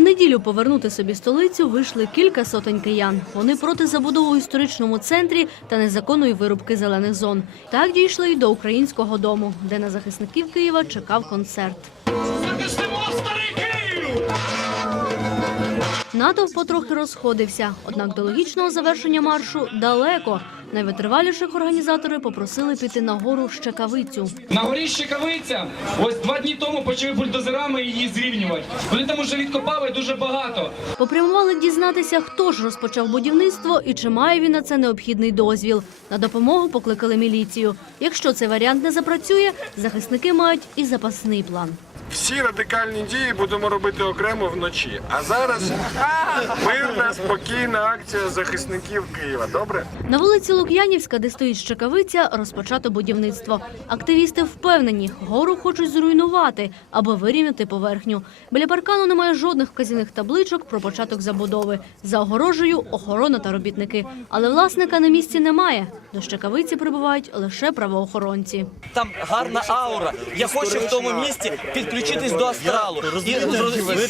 неділю повернути собі столицю вийшли кілька сотень киян. Вони проти забудови в історичному центрі та незаконної вирубки зелених зон. Так дійшли й до українського дому, де на захисників Києва чекав концерт. Натовп потрохи розходився, однак до логічного завершення маршу далеко. Найвитриваліших організатори попросили піти на гору Щекавицю. На горі Щекавиця ось два дні тому почали бульдозерами її зрівнювати. Вони там уже відкопали дуже багато. Попрямували дізнатися, хто ж розпочав будівництво і чи має він на це необхідний дозвіл. На допомогу покликали міліцію. Якщо цей варіант не запрацює, захисники мають і запасний план. Всі радикальні дії будемо робити окремо вночі. А зараз мирна, спокійна акція захисників Києва. Добре? На вулиці Лук'янівська, де стоїть Щекавиця, розпочато будівництво. Активісти впевнені, гору хочуть зруйнувати аби вирівняти поверхню. Біля паркану немає жодних вказівних табличок про початок забудови. За огорожею охорона та робітники. Але власника на місці немає. До Щекавиці прибувають лише правоохоронці. Там гарна аура. Я хочу в тому місці підключитись до астралу і,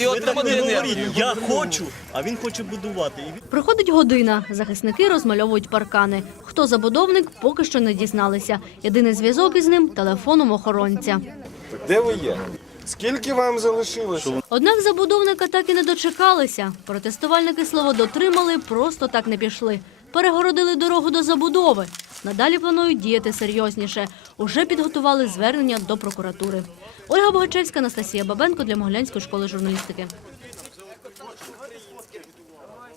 і отримати енергію. Я хочу, а він хоче будувати. Проходить година. Захисники розмальовують паркани. Хто забудовник, поки що не дізналися. Єдиний зв'язок із ним телефоном охоронця. Де ви є? Скільки вам залишилося? Однак забудовника так і не дочекалися. Протестувальники слово дотримали, просто так не пішли. Перегородили дорогу до забудови. Надалі планують діяти серйозніше. Уже підготували звернення до прокуратури. Ольга Богачевська, Анастасія Бабенко для Могилянської школи журналістики.